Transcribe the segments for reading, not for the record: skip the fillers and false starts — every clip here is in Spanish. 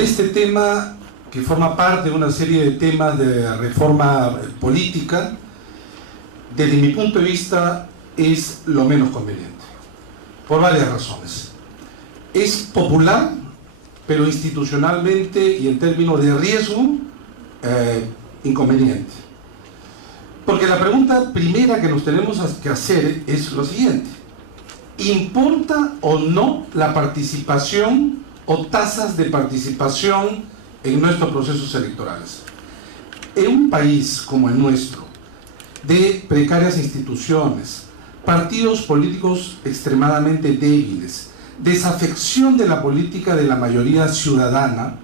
sobre este tema que forma parte de una serie de temas de reforma política, desde mi punto de vista es lo menos conveniente, por varias razones. Es popular, pero institucionalmente y en términos de riesgo, inconveniente. Porque la pregunta primera que nos tenemos que hacer es lo siguiente: ¿importa o no la participación o tasas de participación en nuestros procesos electorales? En un país como el nuestro, de precarias instituciones, partidos políticos extremadamente débiles, desafección de la política de la mayoría ciudadana,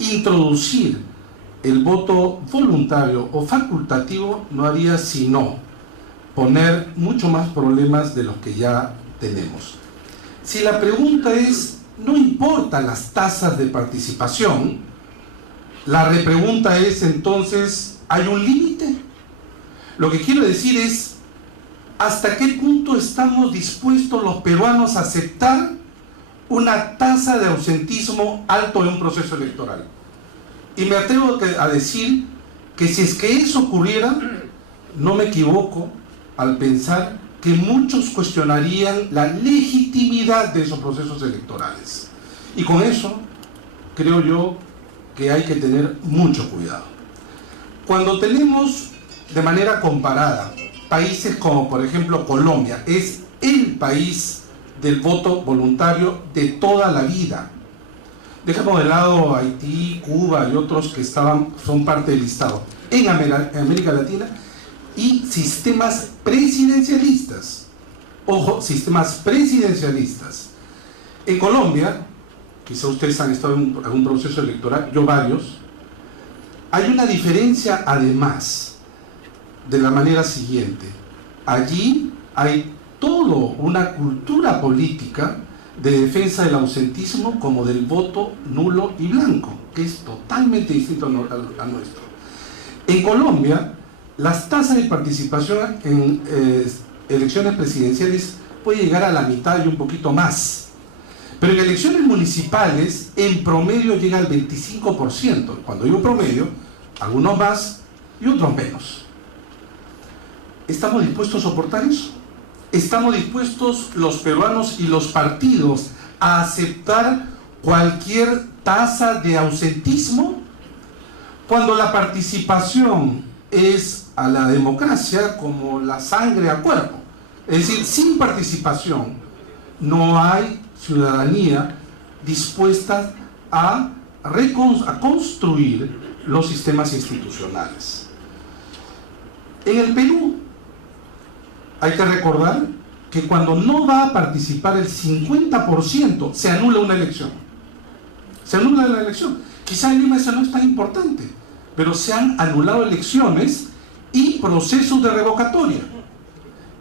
introducir el voto voluntario o facultativo no haría sino poner mucho más problemas de los que ya tenemos. Si la pregunta es, no importan las tasas de participación, la repregunta es entonces, ¿hay un límite? Lo que quiero decir es, ¿hasta qué punto estamos dispuestos los peruanos a aceptar una tasa de ausentismo alto en un proceso electoral? Y me atrevo a decir que si es que eso ocurriera, no me equivoco al pensar que muchos cuestionarían la legitimidad de esos procesos electorales. Y con eso creo yo que hay que tener mucho cuidado. Cuando tenemos de manera comparada países como por ejemplo Colombia, es el país del voto voluntario de toda la vida. Dejemos de lado Haití, Cuba y otros que son parte del listado. En América Latina, y sistemas presidencialistas. Ojo, sistemas presidencialistas. En Colombia, quizá ustedes han estado en algún proceso electoral, yo varios, hay una diferencia además de la manera siguiente. Allí hay toda una cultura política de defensa del ausentismo como del voto nulo y blanco, que es totalmente distinto a nuestro. En Colombia, las tasas de participación en elecciones presidenciales puede llegar a la mitad y un poquito más. Pero en elecciones municipales, en promedio llega al 25%. Cuando digo promedio, algunos más y otros menos. ¿Estamos dispuestos a soportar eso? ¿Estamos dispuestos los peruanos y los partidos a aceptar cualquier tasa de ausentismo? Cuando la participación es a la democracia como la sangre al cuerpo. Es decir, sin participación no hay ciudadanía dispuesta a construir los sistemas institucionales. En el Perú hay que recordar que cuando no va a participar el 50%, se anula una elección. Se anula la elección. Quizá en Lima eso no es tan importante, pero se han anulado elecciones y procesos de revocatoria.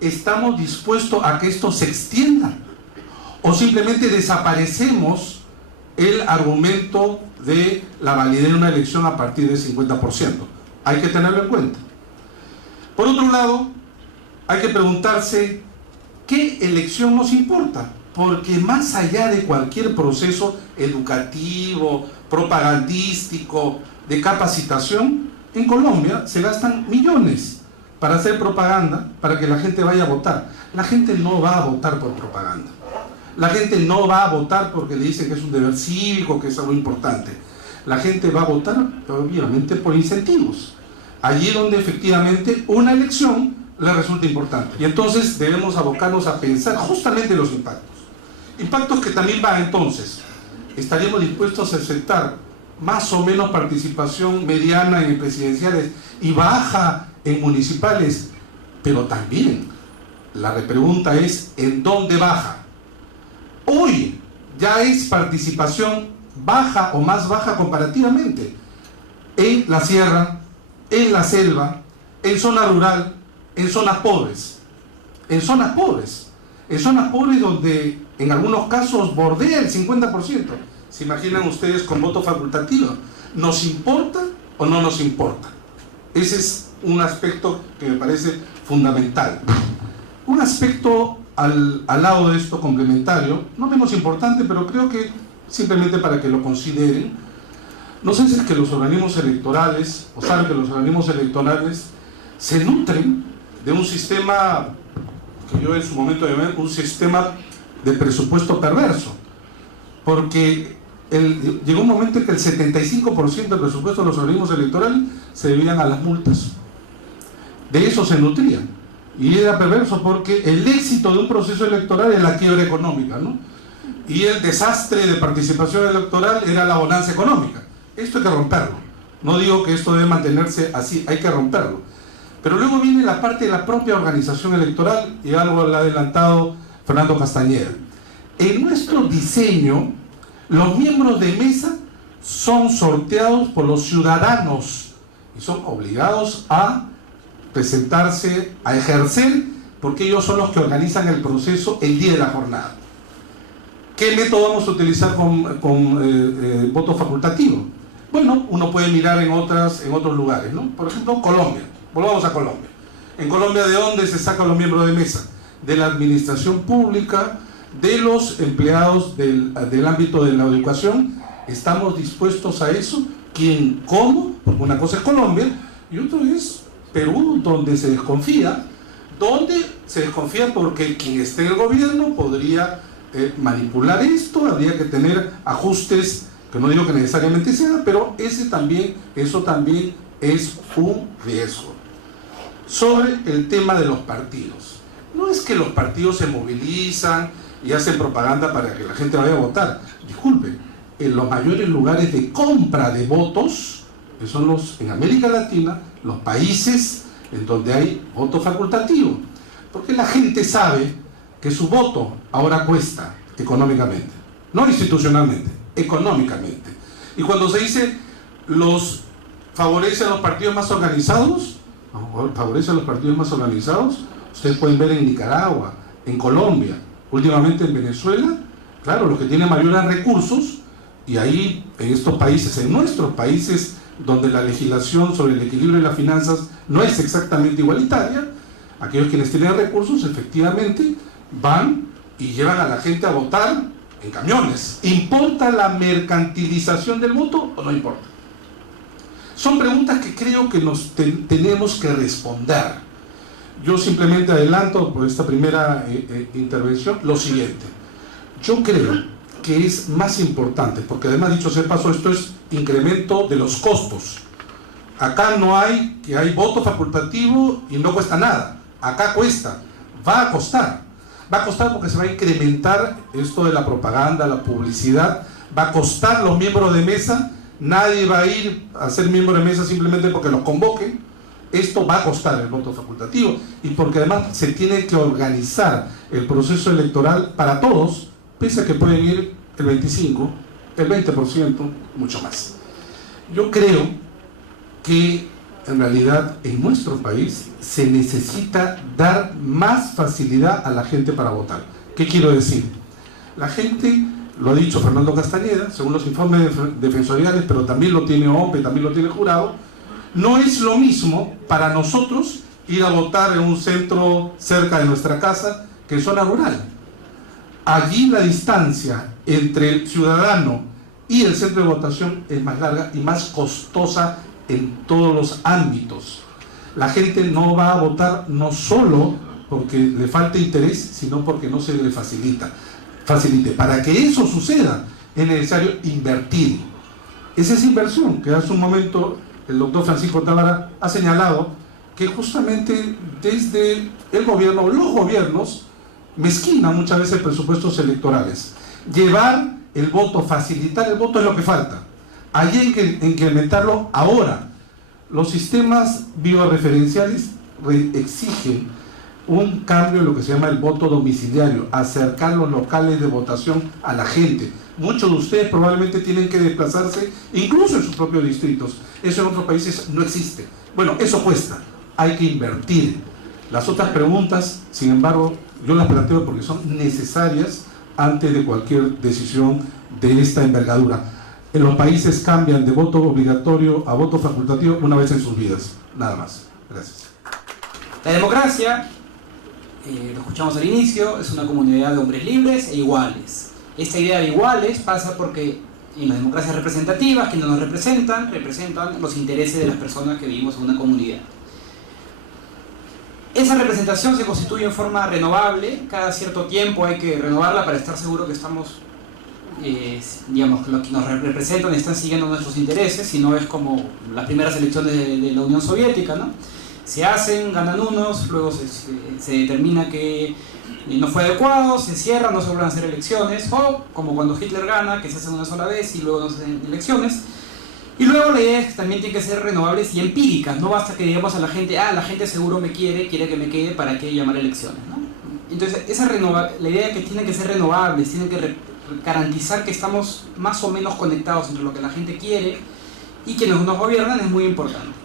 ¿Estamos dispuestos a que esto se extienda? ¿O simplemente desaparecemos el argumento de la validez de una elección a partir del 50%? Hay que tenerlo en cuenta. Por otro lado, hay que preguntarse qué elección nos importa, porque más allá de cualquier proceso educativo, propagandístico, de capacitación, en Colombia se gastan millones para hacer propaganda, para que la gente vaya a votar. La gente no va a votar por propaganda. La gente no va a votar porque le dicen que es un deber cívico, que es algo importante. La gente va a votar, obviamente, por incentivos. Allí donde efectivamente una elección le resulta importante. Y entonces debemos abocarnos a pensar justamente los impactos. Impactos que también van entonces. ¿Estaríamos dispuestos a aceptar más o menos participación mediana en presidenciales y baja en municipales? Pero también la repregunta es, ¿en dónde baja? Hoy ya es participación baja o más baja comparativamente en la sierra, en la selva, en zona rural, en zonas pobres. En zonas pobres. En zonas pobres donde en algunos casos bordea el 50%. ¿Se imaginan ustedes con voto facultativo? ¿Nos importa o no nos importa? Ese es un aspecto que me parece fundamental. Un aspecto al lado de esto complementario, no menos importante, pero creo que simplemente para que lo consideren, No sé si es que los organismos electorales, o saben que los organismos electorales se nutren de un sistema que yo en su momento llamé un sistema de presupuesto perverso, porque llegó un momento en que el 75% del presupuesto de los organismos electorales se debían a las multas. De eso se nutrían. Y era perverso porque el éxito de un proceso electoral es la quiebra económica, ¿no? Y el desastre de participación electoral era la bonanza económica. Esto hay que romperlo. No digo que esto debe mantenerse así, hay que romperlo. Pero luego viene la parte de la propia organización electoral, y algo lo ha adelantado Fernando Castañeda. En nuestro diseño, los miembros de mesa son sorteados por los ciudadanos y son obligados a presentarse, a ejercer, porque ellos son los que organizan el proceso el día de la jornada. ¿Qué método vamos a utilizar con voto facultativo? Bueno, uno puede mirar en otros lugares, ¿no? Por ejemplo, Colombia. Volvamos a Colombia. En Colombia, ¿de dónde se sacan los miembros de mesa? De la administración pública, de los empleados del ámbito de la educación. ¿Estamos dispuestos a eso? ¿Quién? ¿Cómo? Porque una cosa es Colombia y otro es Perú, donde se desconfía. Donde se desconfía porque quien esté en el gobierno podría manipular esto, habría que tener ajustes, que no digo que necesariamente sea, pero eso también es un riesgo. Sobre el tema de los partidos. No es que los partidos se movilizan y hacen propaganda para que la gente vaya a votar. Disculpen, en los mayores lugares de compra de votos, que son en América Latina, los países en donde hay voto facultativo. Porque la gente sabe que su voto ahora cuesta económicamente, no institucionalmente, económicamente. Y cuando se dice favorece a los partidos más organizados, favorece a los partidos más organizados, ustedes pueden ver en Nicaragua, en Colombia, últimamente en Venezuela, claro, los que tienen mayores recursos, y ahí en estos países, en nuestros países, donde la legislación sobre el equilibrio de las finanzas no es exactamente igualitaria, aquellos quienes tienen recursos efectivamente van y llevan a la gente a votar en camiones. ¿Importa la mercantilización del voto o no importa? Son preguntas que creo que nos tenemos que responder. Yo simplemente adelanto por esta primera intervención lo siguiente. Yo creo que es más importante, porque además, dicho sea de paso, esto es incremento de los costos. Acá no hay voto facultativo y no cuesta nada. Acá cuesta, va a costar. Va a costar porque se va a incrementar esto de la propaganda, la publicidad. Va a costar los miembros de mesa. Nadie va a ir a ser miembro de mesa simplemente porque los convoquen. Esto va a costar el voto facultativo. Y porque además se tiene que organizar el proceso electoral para todos, pese a que pueden ir el 25%, el 20%, mucho más. Yo creo que en realidad en nuestro país se necesita dar más facilidad a la gente para votar. ¿Qué quiero decir? La gente, lo ha dicho Fernando Castañeda, según los informes defensoriales, pero también lo tiene OMPE, también lo tiene Jurado, no es lo mismo para nosotros ir a votar en un centro cerca de nuestra casa que en zona rural. Allí la distancia entre el ciudadano y el centro de votación es más larga y más costosa en todos los ámbitos. La gente no va a votar no solo porque le falta interés, sino porque no se le facilite. Para que eso suceda es necesario invertir. Es esa inversión que hace un momento el doctor Francisco Tábara ha señalado, que justamente desde el gobierno, los gobiernos, mezquinan muchas veces presupuestos electorales. Llevar el voto, facilitar el voto es lo que falta. Allí hay que incrementarlo ahora. Los sistemas bioreferenciales exigen un cambio en lo que se llama el voto domiciliario, acercar los locales de votación a la gente. Muchos de ustedes probablemente tienen que desplazarse incluso en sus propios distritos. Eso en otros países no existe. Bueno, eso cuesta. Hay que invertir. Las otras preguntas, sin embargo, yo las planteo porque son necesarias antes de cualquier decisión de esta envergadura. En los países cambian de voto obligatorio a voto facultativo una vez en sus vidas. Nada más. Gracias. La democracia, lo escuchamos al inicio, es una comunidad de hombres libres e iguales. Esta idea de iguales pasa porque en las democracias representativas, quienes nos representan los intereses de las personas que vivimos en una comunidad. Esa representación se constituye en forma renovable, cada cierto tiempo hay que renovarla para estar seguro que estamos, digamos, los que nos representan están siguiendo nuestros intereses, si no es como las primeras elecciones de la Unión Soviética, ¿no? Se hacen, ganan unos, luego se determina que no fue adecuado, se cierran, no se vuelven a hacer elecciones, o como cuando Hitler gana, que se hacen una sola vez y luego no se hacen elecciones. Y luego la idea es que también tienen que ser renovables y empíricas, no basta que digamos a la gente, la gente seguro me quiere que me quede, ¿para qué llamar a elecciones?, ¿no? Entonces la idea es que tienen que ser renovables, tienen que garantizar que estamos más o menos conectados entre lo que la gente quiere y quienes nos gobiernan es muy importante.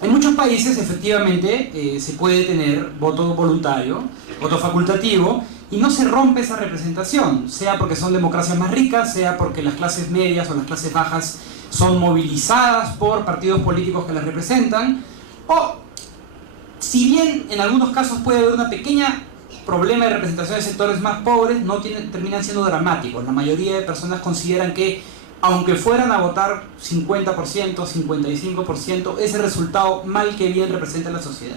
En muchos países efectivamente se puede tener voto voluntario, voto facultativo, y no se rompe esa representación, sea porque son democracias más ricas, sea porque las clases medias o las clases bajas son movilizadas por partidos políticos que las representan, o si bien en algunos casos puede haber una pequeña problema de representación de sectores más pobres, terminan siendo dramáticos. La mayoría de personas consideran que aunque fueran a votar 50%, 55%, ese resultado mal que bien representa a la sociedad.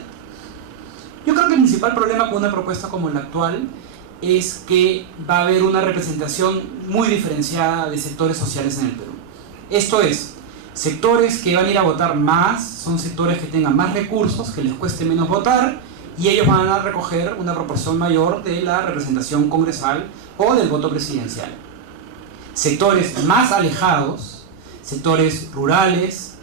Yo creo que el principal problema con una propuesta como la actual es que va a haber una representación muy diferenciada de sectores sociales en el Perú. Esto es, sectores que van a ir a votar más, son sectores que tengan más recursos, que les cueste menos votar, y ellos van a recoger una proporción mayor de la representación congresal o del voto presidencial. Sectores más alejados, sectores rurales,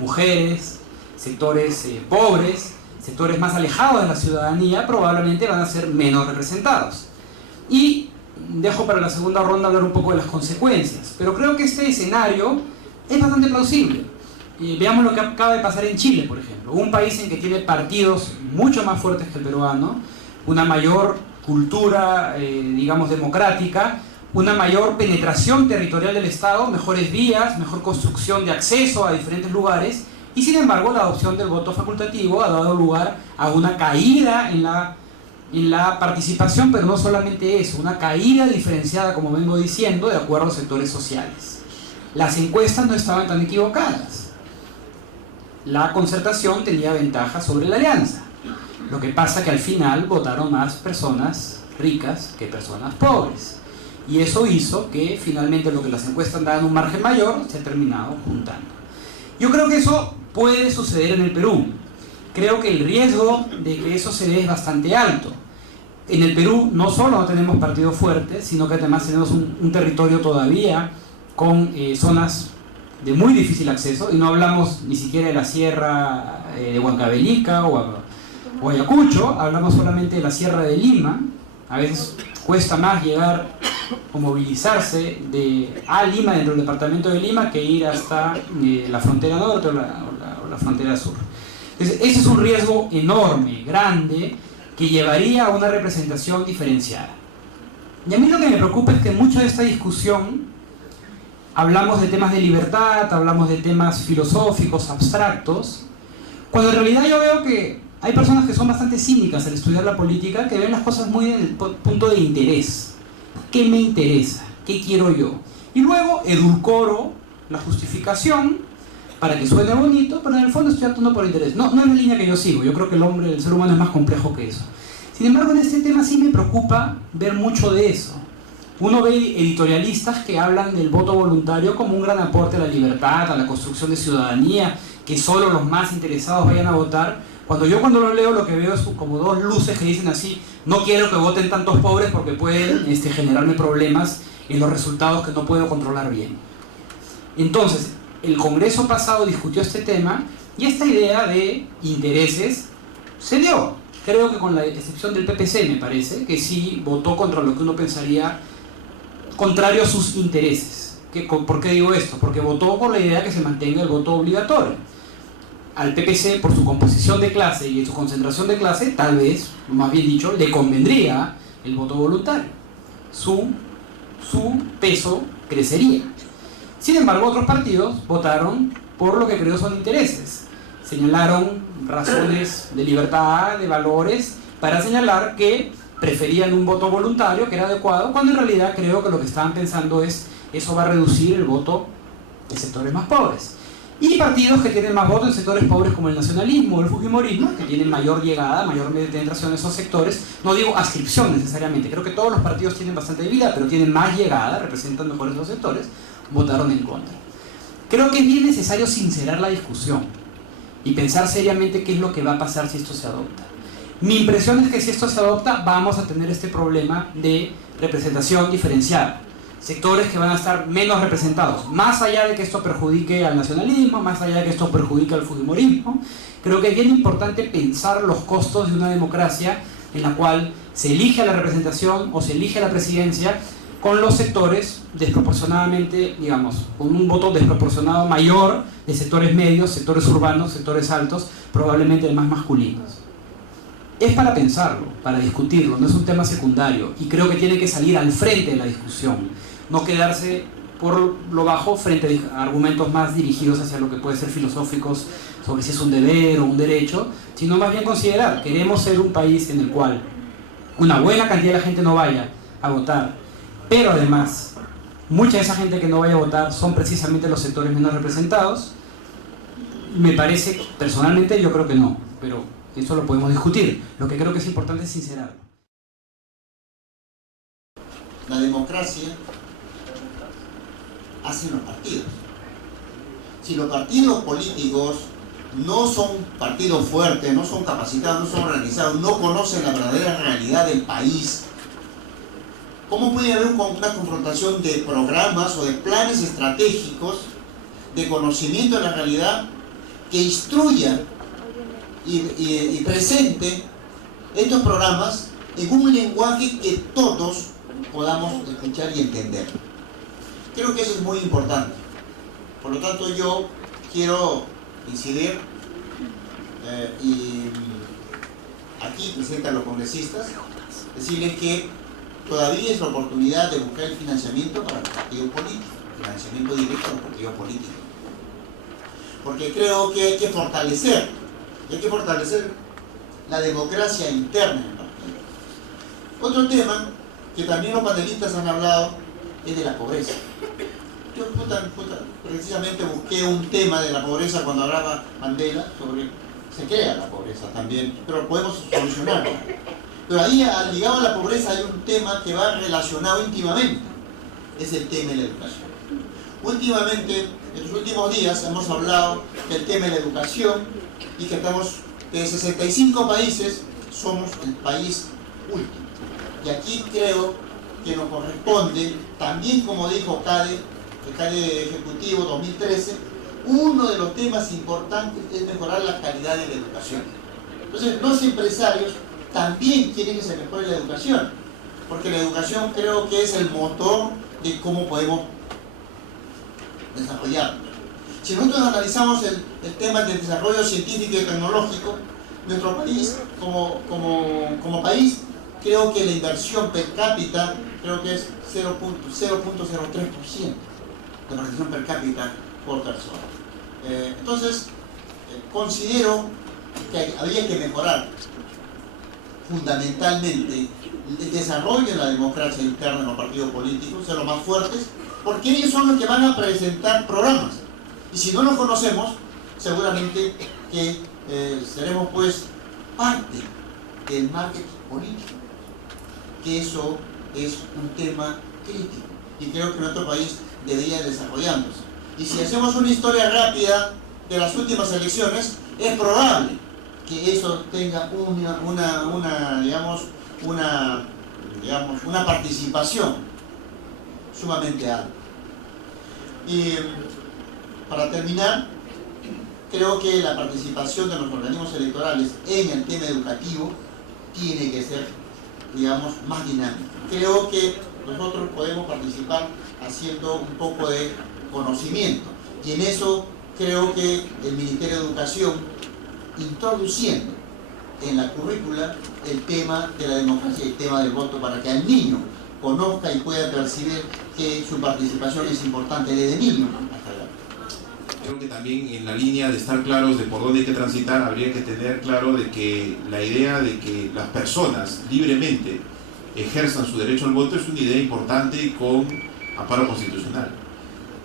mujeres, sectores pobres, sectores más alejados de la ciudadanía, probablemente van a ser menos representados. Y dejo para la segunda ronda hablar un poco de las consecuencias, pero creo que este escenario es bastante plausible. Veamos lo que acaba de pasar en Chile, por ejemplo, un país en que tiene partidos mucho más fuertes que el peruano, una mayor cultura, digamos, democrática, una mayor penetración territorial del Estado, mejores vías, mejor construcción de acceso a diferentes lugares, y sin embargo la adopción del voto facultativo ha dado lugar a una caída en la participación, pero no solamente eso, una caída diferenciada, como vengo diciendo, de acuerdo a sectores sociales. Las encuestas no estaban tan equivocadas. La concertación tenía ventaja sobre la alianza. Lo que pasa que al final votaron más personas ricas que personas pobres. Y eso hizo que finalmente lo que las encuestas daban un margen mayor se ha terminado juntando. Yo creo que eso puede suceder en el Perú. Creo que el riesgo de que eso se dé es bastante alto. En el Perú no solo no tenemos partidos fuertes, sino que además tenemos un territorio todavía con zonas de muy difícil acceso, y no hablamos ni siquiera de la sierra de Huancavelica o Ayacucho, hablamos solamente de la sierra de Lima. A veces cuesta más llegar o movilizarse a Lima, dentro del departamento de Lima, que ir hasta la frontera norte o la frontera sur. Entonces, ese es un riesgo enorme, grande, que llevaría a una representación diferenciada. Y a mí lo que me preocupa es que en mucha de esta discusión hablamos de temas de libertad, hablamos de temas filosóficos, abstractos, cuando en realidad yo veo que hay personas que son bastante cínicas al estudiar la política, que ven las cosas muy en el punto de interés. ¿Qué me interesa? ¿Qué quiero yo? Y luego edulcoro la justificación para que suene bonito, pero en el fondo estoy actuando por interés. No es la línea que yo sigo. Yo creo que el ser humano es más complejo que eso. Sin embargo, en este tema sí me preocupa ver mucho de eso. Uno ve editorialistas que hablan del voto voluntario como un gran aporte a la libertad, a la construcción de ciudadanía, que solo los más interesados vayan a votar. Cuando lo leo, lo que veo es como dos luces que dicen así: no quiero que voten tantos pobres porque pueden generarme problemas en los resultados que no puedo controlar bien. Entonces, el Congreso pasado discutió este tema y esta idea de intereses se dio. Creo que con la excepción del PPC, me parece, que sí votó contra lo que uno pensaría contrario a sus intereses. ¿Por qué digo esto? Porque votó por la idea que se mantenga el voto obligatorio. Al PPC, por su composición de clase y su concentración de clase, tal vez, más bien dicho, le convendría el voto voluntario. Su peso crecería. Sin embargo, otros partidos votaron por lo que creo son intereses. Señalaron razones de libertad, de valores, para señalar que preferían un voto voluntario, que era adecuado, cuando en realidad creo que lo que estaban pensando es eso va a reducir el voto de sectores más pobres. Y partidos que tienen más votos en sectores pobres como el nacionalismo o el fujimorismo, que tienen mayor llegada, mayor penetración en esos sectores. No digo adscripción necesariamente, creo que todos los partidos tienen bastante debilidad, pero tienen más llegada, representan mejor esos sectores, votaron en contra. Creo que es bien necesario sincerar la discusión y pensar seriamente qué es lo que va a pasar si esto se adopta. Mi impresión es que si esto se adopta vamos a tener este problema de representación diferenciada. Sectores que van a estar menos representados, más allá de que esto perjudique al nacionalismo, más allá de que esto perjudique al fujimorismo. Creo que es bien importante pensar los costos de una democracia en la cual se elige a la representación o se elige a la presidencia con los sectores desproporcionadamente, digamos, con un voto desproporcionado mayor de sectores medios, sectores urbanos, sectores altos, probablemente más masculinos. Es para pensarlo, para discutirlo, no es un tema secundario y creo que tiene que salir al frente de la discusión, no quedarse por lo bajo frente a argumentos más dirigidos hacia lo que puede ser filosóficos sobre si es un deber o un derecho, sino más bien considerar, queremos ser un país en el cual una buena cantidad de la gente no vaya a votar, pero además mucha de esa gente que no vaya a votar son precisamente los sectores menos representados. Me parece, personalmente yo creo que no, pero eso lo podemos discutir. Lo que creo que es importante es sincerarlo. La democracia hacen los partidos. Si los partidos políticos no son partidos fuertes, no son capacitados, no son organizados, no conocen la verdadera realidad del país, ¿cómo puede haber una confrontación de programas o de planes estratégicos de conocimiento de la realidad que instruya y presente estos programas en un lenguaje que todos podamos escuchar y entender? Creo que eso es muy importante. Por lo tanto, yo quiero incidir y aquí presente a los congresistas, decirles que todavía es la oportunidad de buscar el financiamiento para los partidos políticos, financiamiento directo a los partidos políticos. Porque creo que hay que fortalecer la democracia interna en el partido. Otro tema que también los panelistas han hablado es de la pobreza. Yo precisamente busqué un tema de la pobreza cuando hablaba Mandela sobre se crea la pobreza también, pero podemos solucionarla. Pero ahí, ligado a la pobreza, hay un tema que va relacionado íntimamente, es el tema de la educación. Últimamente, en los últimos días, hemos hablado del tema de la educación y que estamos, de 65 países, somos el país último. Y aquí creo que nos corresponde, también como dijo el CADE Ejecutivo 2013, uno de los temas importantes es mejorar la calidad de la educación. Entonces, los empresarios también quieren que se mejore la educación, porque la educación creo que es el motor de cómo podemos desarrollarnos. Si nosotros analizamos el tema del desarrollo científico y tecnológico, nuestro país, como país, creo que la inversión per cápita, creo que es 0.03% de participación per cápita por persona. Entonces, considero que habría que mejorar fundamentalmente el desarrollo de la democracia interna en los partidos políticos, ser los más fuertes, porque ellos son los que van a presentar programas. Y si no los conocemos, seguramente que seremos pues parte del marketing político, que eso es un tema crítico y creo que nuestro país debería desarrollándose. Y si hacemos una historia rápida de las últimas elecciones, es probable que eso tenga una participación sumamente alta. Y para terminar, creo que la participación de los organismos electorales en el tema educativo tiene que ser, digamos, más dinámica. Creo que nosotros podemos participar haciendo un poco de conocimiento y en eso creo que el Ministerio de Educación, introduciendo en la currícula el tema de la democracia y el tema del voto para que el niño conozca y pueda percibir que su participación es importante desde niño hasta la... Creo que también en la línea de estar claros de por dónde hay que transitar, habría que tener claro de que la idea de que las personas libremente ejerzan su derecho al voto es una idea importante con amparo constitucional.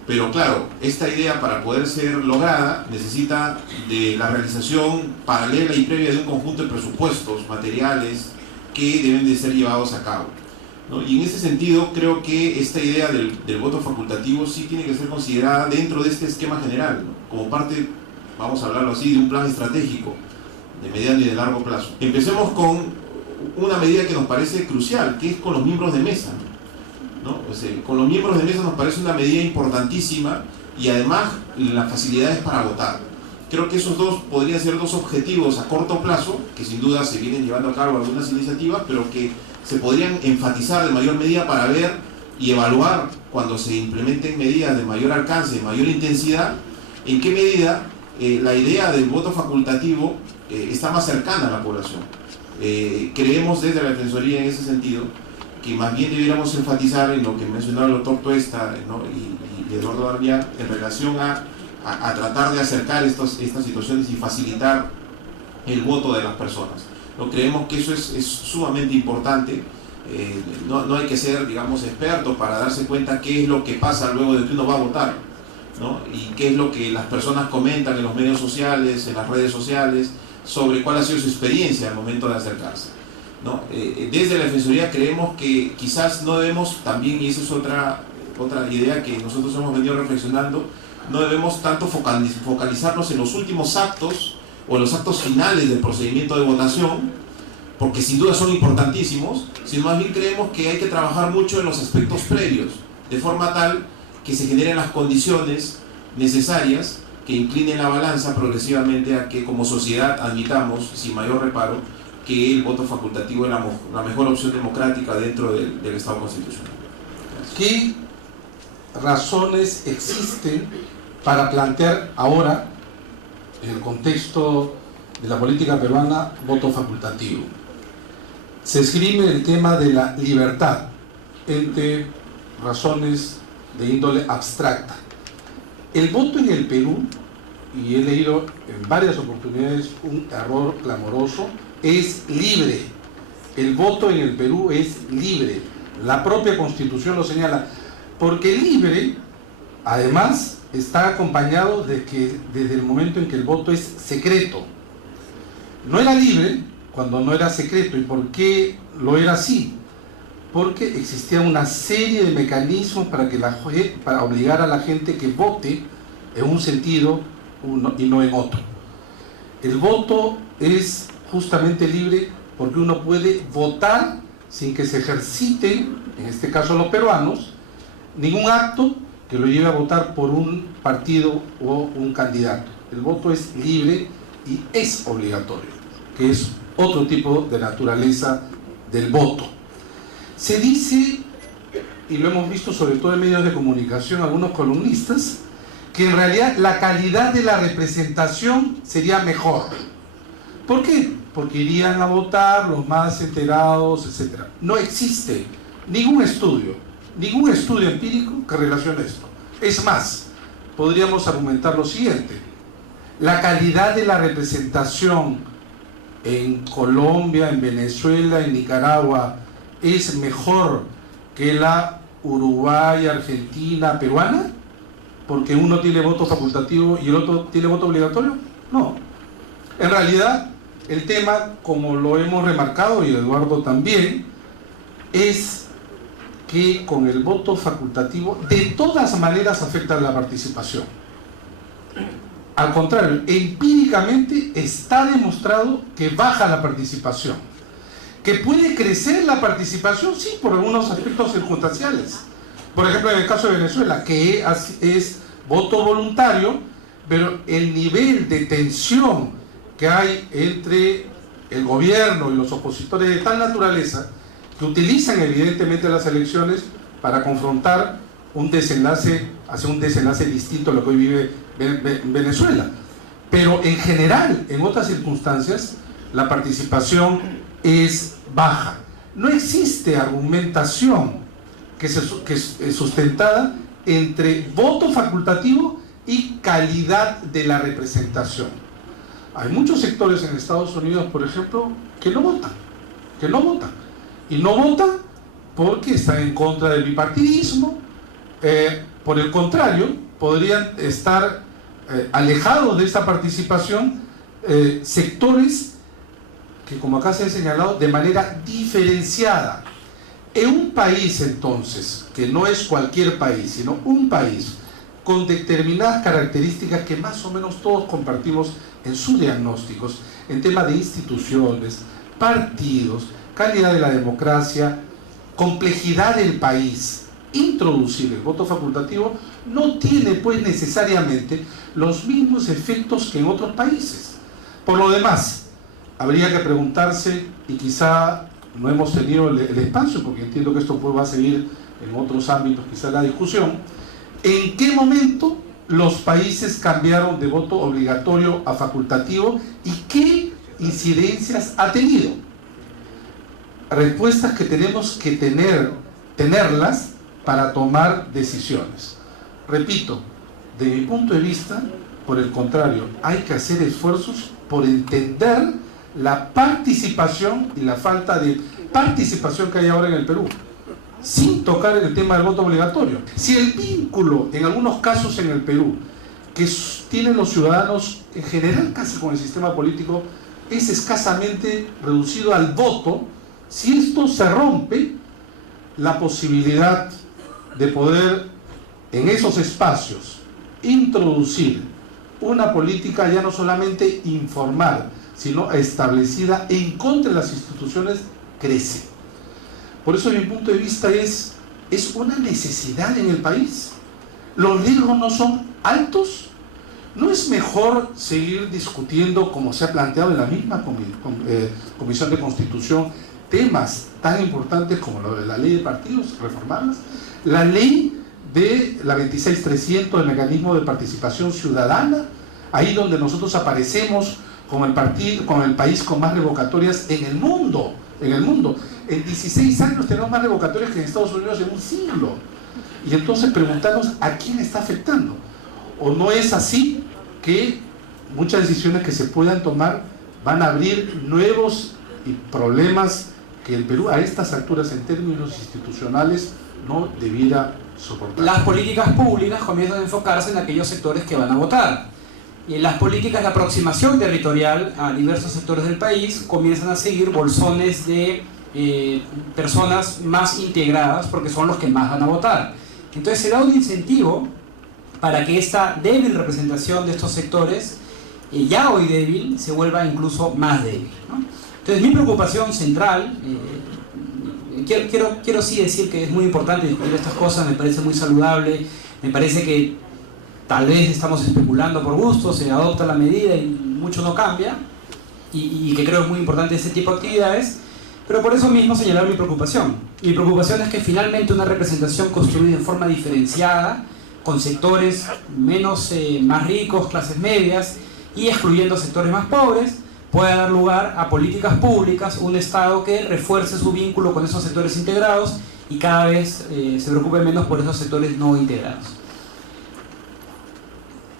Pero claro, esta idea para poder ser lograda necesita de la realización paralela y previa de un conjunto de presupuestos materiales que deben de ser llevados a cabo, ¿no? Y en ese sentido creo que esta idea del voto facultativo sí tiene que ser considerada dentro de este esquema general, ¿no? Como parte, vamos a hablarlo así, de un plan estratégico de mediano y de largo plazo. Empecemos con una medida que nos parece crucial, que es con los miembros de mesa, ¿no? O sea, con los miembros de mesa nos parece una medida importantísima y además las facilidades para votar. Creo que esos dos podrían ser dos objetivos a corto plazo, que sin duda se vienen llevando a cabo algunas iniciativas, pero que se podrían enfatizar de mayor medida para ver y evaluar cuando se implementen medidas de mayor alcance, de mayor intensidad, en qué medida la idea del voto facultativo está más cercana a la población. Creemos desde la Defensoría en ese sentido que más bien debiéramos enfatizar en lo que mencionaba el doctor Tuesta, ¿no? y Eduardo Darmian en relación a tratar de acercar estas situaciones y facilitar el voto de las personas. ¿No? Creemos que eso es sumamente importante. No hay que ser, digamos, experto para darse cuenta qué es lo que pasa luego de que uno va a votar, ¿no? Y qué es lo que las personas comentan en los medios sociales, en las redes sociales, sobre cuál ha sido su experiencia al momento de acercarse, ¿no? Desde la Defensoría creemos que quizás no debemos también, y esa es otra idea que nosotros hemos venido reflexionando, no debemos tanto focalizarnos en los últimos actos o en los actos finales del procedimiento de votación, porque sin duda son importantísimos, sino más bien creemos que hay que trabajar mucho en los aspectos previos, de forma tal que se generen las condiciones necesarias que inclinen la balanza progresivamente a que como sociedad admitamos, sin mayor reparo, que el voto facultativo es la mejor opción democrática dentro del Estado constitucional. ¿Qué razones existen para plantear ahora, en el contexto de la política peruana, voto facultativo? Se esgrime el tema de la libertad entre razones de índole abstracta. El voto en el Perú, y he leído en varias oportunidades un error clamoroso, es libre. El voto en el Perú es libre. La propia Constitución lo señala. Porque libre, además, está acompañado de que desde el momento en que el voto es secreto. No era libre cuando no era secreto. ¿Y por qué lo era así? Porque existía una serie de mecanismos para obligar a la gente que vote en un sentido y no en otro. El voto es justamente libre porque uno puede votar sin que se ejercite, en este caso los peruanos, ningún acto que lo lleve a votar por un partido o un candidato. El voto es libre y es obligatorio, que es otro tipo de naturaleza del voto. Se dice, y lo hemos visto sobre todo en medios de comunicación, algunos columnistas, que en realidad la calidad de la representación sería mejor. ¿Por qué? Porque irían a votar los más enterados, etc. No existe ningún estudio empírico que relacione esto. Es más, podríamos argumentar lo siguiente: la calidad de la representación en Colombia, en Venezuela, en Nicaragua, es mejor que la uruguaya, argentina, peruana, porque uno tiene voto facultativo y el otro tiene voto obligatorio. No. En realidad, el tema, como lo hemos remarcado, y Eduardo también, es que con el voto facultativo de todas maneras afecta la participación. Al contrario, empíricamente está demostrado que baja la participación. ¿Que puede crecer la participación? Sí, por algunos aspectos circunstanciales. Por ejemplo, en el caso de Venezuela, que es voto voluntario, pero el nivel de tensión que hay entre el gobierno y los opositores de tal naturaleza que utilizan evidentemente las elecciones para confrontar un desenlace, hacia un desenlace distinto a lo que hoy vive Venezuela. Pero en general, en otras circunstancias, la participación es baja. No existe argumentación que es sustentada entre voto facultativo y calidad de la representación. Hay muchos sectores en Estados Unidos, por ejemplo, que no votan. Y no votan porque están en contra del bipartidismo, Por el contrario, podrían estar alejados de esta participación sectores que, como acá se ha señalado, de manera diferenciada. En un país, entonces, que no es cualquier país, sino un país con determinadas características que más o menos todos compartimos en sus diagnósticos, en temas de instituciones, partidos, calidad de la democracia, complejidad del país, introducir el voto facultativo no tiene pues necesariamente los mismos efectos que en otros países. Por lo demás, habría que preguntarse, y quizá no hemos tenido el espacio, porque entiendo que esto pues va a seguir en otros ámbitos, quizá la discusión, ¿en qué momento los países cambiaron de voto obligatorio a facultativo y qué incidencias ha tenido? Respuestas que tenemos que tenerlas para tomar decisiones. Repito, de mi punto de vista, por el contrario, hay que hacer esfuerzos por entender la participación y la falta de participación que hay ahora en el Perú, sin tocar el tema del voto obligatorio. Si el vínculo, en algunos casos en el Perú, que tienen los ciudadanos en general casi con el sistema político, es escasamente reducido al voto, si esto se rompe, la posibilidad de poder en esos espacios introducir una política ya no solamente informal, sino establecida en contra de las instituciones, crece. Por eso, desde mi punto de vista, es una necesidad en el país. Los riesgos no son altos. ¿No es mejor seguir discutiendo, como se ha planteado en la misma Comisión de Constitución, temas tan importantes como lo de la ley de partidos, reformarlas, la ley de la 26300 del mecanismo de participación ciudadana, ahí donde nosotros aparecemos como el país con más revocatorias en el mundo? En 16 años tenemos más revocatorias que en Estados Unidos en un siglo. Y entonces preguntarnos a quién está afectando. ¿O no es así que muchas decisiones que se puedan tomar van a abrir nuevos problemas que el Perú a estas alturas en términos institucionales no debiera soportar? Las políticas públicas comienzan a enfocarse en aquellos sectores que van a votar. Y las políticas de aproximación territorial a diversos sectores del país comienzan a seguir bolsones de personas más integradas, porque son los que más van a votar. Entonces se da un incentivo para que esta débil representación de estos sectores, ya hoy débil, se vuelva incluso más débil, ¿no? Entonces mi preocupación central, quiero sí decir que es muy importante discutir estas cosas, me parece muy saludable, me parece que tal vez estamos especulando por gusto, se adopta la medida y mucho no cambia, y que creo es muy importante este tipo de actividades, pero por eso mismo señalar mi preocupación. Mi preocupación es que finalmente una representación construida en forma diferenciada, con sectores más ricos, clases medias, y excluyendo sectores más pobres, pueda dar lugar a políticas públicas, un Estado que refuerce su vínculo con esos sectores integrados y cada vez se preocupe menos por esos sectores no integrados.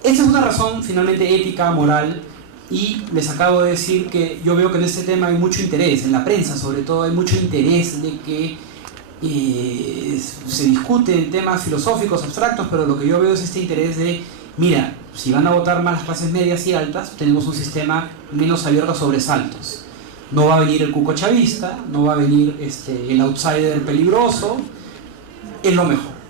Esa es una razón finalmente ética, moral, y les acabo de decir que yo veo que en este tema hay mucho interés, en la prensa sobre todo hay mucho interés de que se discuten temas filosóficos, abstractos, pero lo que yo veo es este interés de, mira, si van a votar más las clases medias y altas, tenemos un sistema menos abierto a sobresaltos. No va a venir el cuco chavista, no va a venir el outsider peligroso, es lo mejor.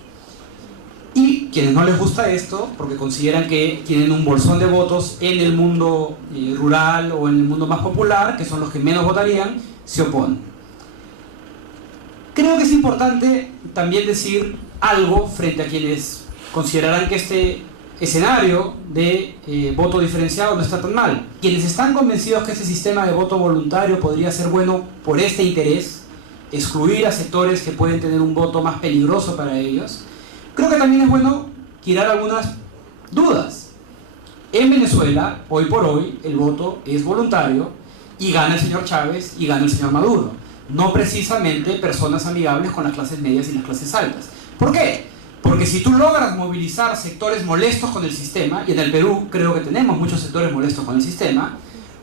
Y quienes no les gusta esto, porque consideran que tienen un bolsón de votos en el mundo rural o en el mundo más popular, que son los que menos votarían, se oponen. Creo que es importante también decir algo frente a quienes considerarán que este escenario de voto diferenciado no está tan mal. Quienes están convencidos que este sistema de voto voluntario podría ser bueno por este interés, excluir a sectores que pueden tener un voto más peligroso para ellos, creo que también es bueno tirar algunas dudas. En Venezuela, hoy por hoy, el voto es voluntario y gana el señor Chávez y gana el señor Maduro. No precisamente personas amigables con las clases medias y las clases altas. ¿Por qué? Porque si tú logras movilizar sectores molestos con el sistema, y en el Perú creo que tenemos muchos sectores molestos con el sistema,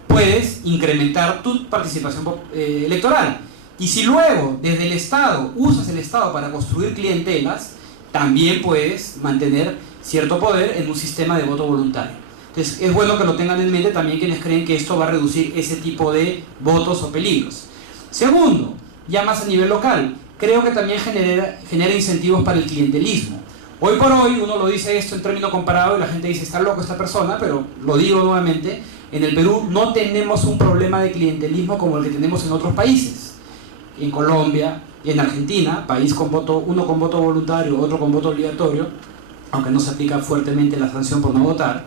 puedes incrementar tu participación electoral. Y si luego, desde el Estado, usas el Estado para construir clientelas, también puedes mantener cierto poder en un sistema de voto voluntario. Entonces es bueno que lo tengan en mente también quienes creen que esto va a reducir ese tipo de votos o peligros. Segundo, ya más a nivel local, creo que también genera incentivos para el clientelismo. Hoy por hoy uno lo dice esto en término comparado y la gente dice está loco esta persona, pero lo digo nuevamente, en el Perú no tenemos un problema de clientelismo como el que tenemos en otros países. En Colombia, en Argentina, país con voto, uno con voto voluntario, otro con voto obligatorio, aunque no se aplica fuertemente la sanción por no votar,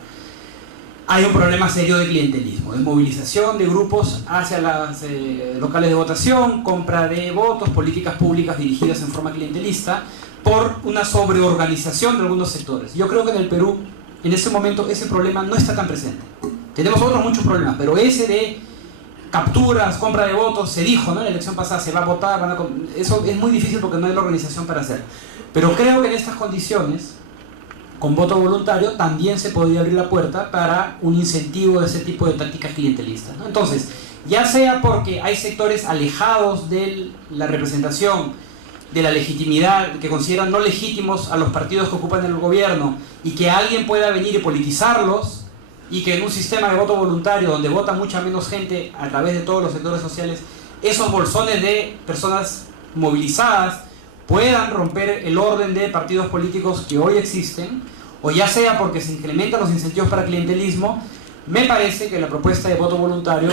hay un problema serio de clientelismo, de movilización de grupos hacia las locales de votación, compra de votos, políticas públicas dirigidas en forma clientelista, por una sobreorganización de algunos sectores. Yo creo que en el Perú, en este momento, ese problema no está tan presente. Tenemos otros muchos problemas, pero ese de capturas, compra de votos, se dijo, ¿no? En la elección pasada se va a votar, eso es muy difícil porque no hay la organización para hacer. Pero creo que en estas condiciones, con voto voluntario, también se podría abrir la puerta para un incentivo de ese tipo de tácticas clientelistas, ¿no? Entonces, ya sea porque hay sectores alejados de la representación, de la legitimidad, que consideran no legítimos a los partidos que ocupan el gobierno y que alguien pueda venir y politizarlos, y que en un sistema de voto voluntario donde vota mucha menos gente a través de todos los sectores sociales, esos bolsones de personas movilizadas puedan romper el orden de partidos políticos que hoy existen, o ya sea porque se incrementan los incentivos para clientelismo, me parece que la propuesta de voto voluntario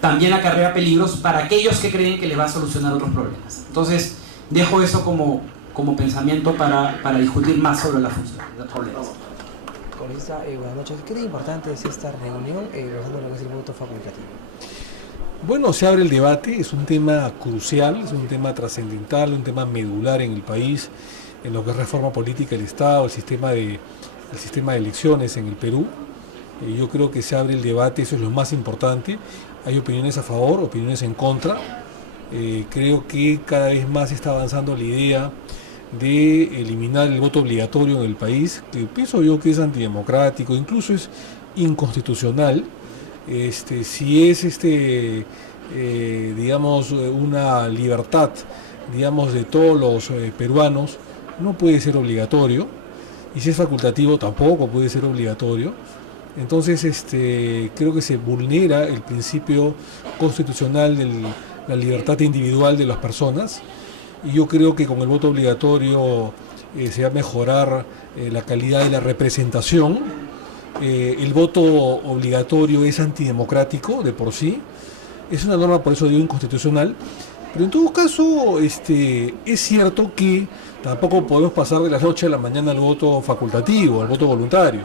también acarrea peligros para aquellos que creen que les va a solucionar otros problemas. Entonces, dejo eso como pensamiento para discutir más sobre la función, los problemas. Congresista, buenas noches. ¿Qué tan importante es esta reunión realizando lo que es el voto facultativo? Bueno, se abre el debate, es un tema crucial, es un tema trascendental, un tema medular en el país, en lo que es reforma política del Estado, el sistema de elecciones en el Perú. Yo creo que se abre el debate, eso es lo más importante. Hay opiniones a favor, opiniones en contra. Creo que cada vez más está avanzando la idea de eliminar el voto obligatorio en el país, que pienso yo que es antidemocrático, incluso es inconstitucional. Si es digamos una libertad, digamos, de todos los peruanos, no puede ser obligatorio, y si es facultativo tampoco puede ser obligatorio. Entonces creo que se vulnera el principio constitucional de la libertad individual de las personas, y yo creo que con el voto obligatorio se va a mejorar la calidad de la representación. El voto obligatorio es antidemocrático de por sí, es una norma, por eso digo, inconstitucional, pero en todo caso es cierto que tampoco podemos pasar de la noche a la mañana al voto facultativo, al voto voluntario.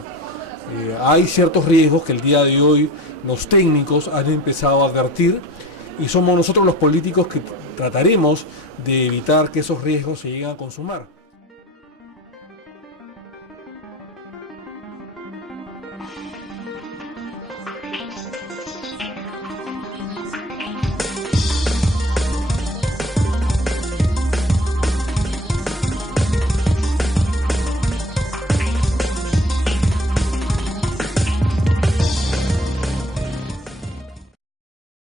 Hay ciertos riesgos que el día de hoy los técnicos han empezado a advertir, y somos nosotros los políticos que trataremos de evitar que esos riesgos se lleguen a consumar.